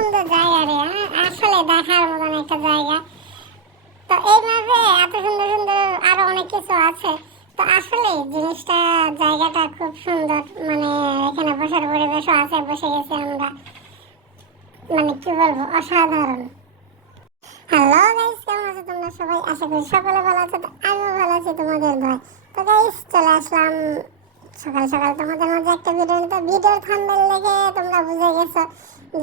সুন্দর জায়গা রে হ্যাঁ? আসলে দেখার মতন একটা জায়গা। তো এই মাঝে এত সুন্দর সুন্দর আরও অনেক কিছু আছে। তো আসলে জিনিসটা, জায়গাটা খুব সুন্দর। মানে এখানে বসার পরিবেশও আছে, বসে গেছি আমরা। মানে কি বলব, অসাধারণ। হ্যালো গাইস কেমন আছো তোমরা সবাই? আশা করি সকলে ভালো আছো আমিও ভালো আছি, তোমাদের ভাই তো গাইস চলে আসলাম সকাল সকাল তোমাদের মধ্যে একটা ভিডিও নিতে। ভিডিওর থাম্বনেল দেখে তোমরা বুঝে গেছো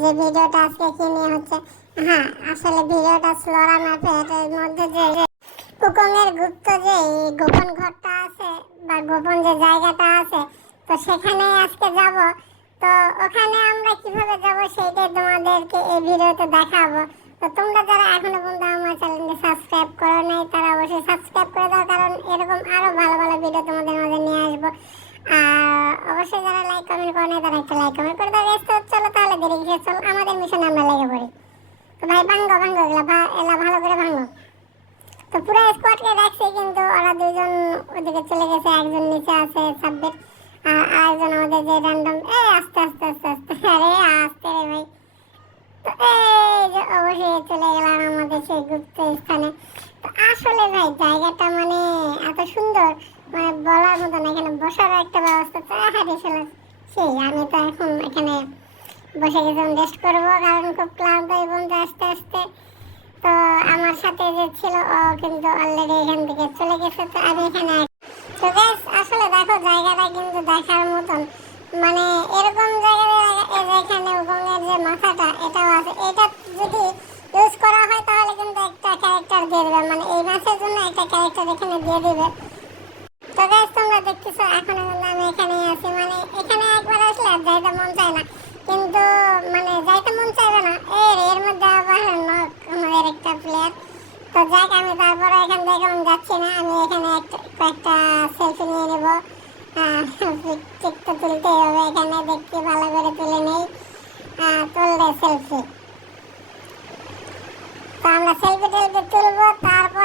যে ভিডিওটা আজকে কি নিয়ে হচ্ছে। হ্যাঁ আসলে ভিডিওটা স্লোরা ম্যাপের মধ্যে যে কুকংয়ের গুপ্ত যে গোপন ঘরটা আছে বা গোপন যে জায়গাটা আছে, তো সেখানে আজকে যাব। তো ওখানে আমরা কীভাবে যাব সেইটাই তোমাদেরকে এই ভিডিওতে দেখাবো। তো তোমরা যারা এখনও পর্যন্ত আমার চ্যানেলকে সাবস্ক্রাইব করো নাই, তারা অবশ্যই সাবস্ক্রাইব করে দাও, কারণ এরকম আরও ভালো ভালো ভিডিও তোমাদের মাঝে নিয়ে আসব। অবশ্যই যারা লাইক কমেন্ট করে নাই তারা একটা লাইক কমেন্ট করে guys, তো চলো তাহলে দেরি কিসের? চলো আমাদের মিশনে আমরা লেগে পড়ি। তো ভাই ভাঙ্গো ভাঙ্গো এগুলা এলা ভালো করে ভাঙ্গো। তো পুরো স্কোয়াডকে রাখছে কিন্তু ওরা দুজন ওদিকে চলে গেছে একজন নিচে আছে আর আরেকজন আমাদের যে র্যান্ডম এ আস্তে আস্তে আস্তে আস্তে আরে আস্তে রে ভাই। তো এই যে অবশ্যই চলে গেলাম আমাদের সেই গুপ্ত স্থানে। তো আসলে ভাই জায়গাটা মানে এত সুন্দর মানে বলার মতো এখানে বসার একটা ব্যবস্থা তো হারিয়ে ছিল সেই আমি তো এখন এখানে বসে গেছিলাম রেস্ট করব কারণ খুব ক্লান্ত এবং আস্তে আস্তে। তো আমার সাথে যে ছিল ও কিন্তু অলরেডি এখান থেকে চলে গেছে তো আমি এখানে তো guys, আসলে দেখো জায়গাটা কিন্তু দেখার মতন। মানে এরকম জায়গায় এই যে যে মাথাটা এটাও আছে। এটা যদি ইউজ করা হয় তাহলে কিন্তু একটা ক্যারেক্টার দিয়ে দেবে। মানে এই মাছের জন্য একটা ক্যারেক্টার এখানে দিয়ে দিবে। তো গাইস তোমরা দেখতেছো, এখনও আমি এখানেই আছি। মানে এখানে একবার আসলে আর যাইতে মন চায় না। কিন্তু মানে যাইতে মন চাইবে না এর এর মধ্যে আবার নক আমাদের একটা প্লেয়ার তো যাক, আমি তারপরে এখান থেকে যাচ্ছি না। আমি এখানে কয়েকটা সেলফি নিয়ে নেব। পিক তো হবে এখানে, দেখতে ভালো করে তুলে নেই। তুললে সেলফি তো আমরা সেলফি টেলফি তুলবো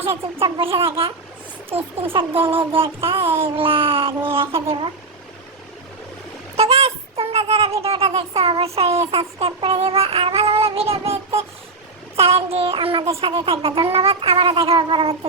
এসে চুপচাপ বসে থাকা। স্ক্রিনশট দিয়ে নেই দু একটা এগুলা নিয়ে রেখে তো গাছ তোমরা যারা ভিডিওটা দেখছ, অবশ্যই সাবস্ক্রাইব করে আর ভালো ভালো ভিডিও পেতে চ্যানেলটি আমাদের সাথে থাকবে। ধন্যবাদ, আবারও দেখা হবে পরবর্তী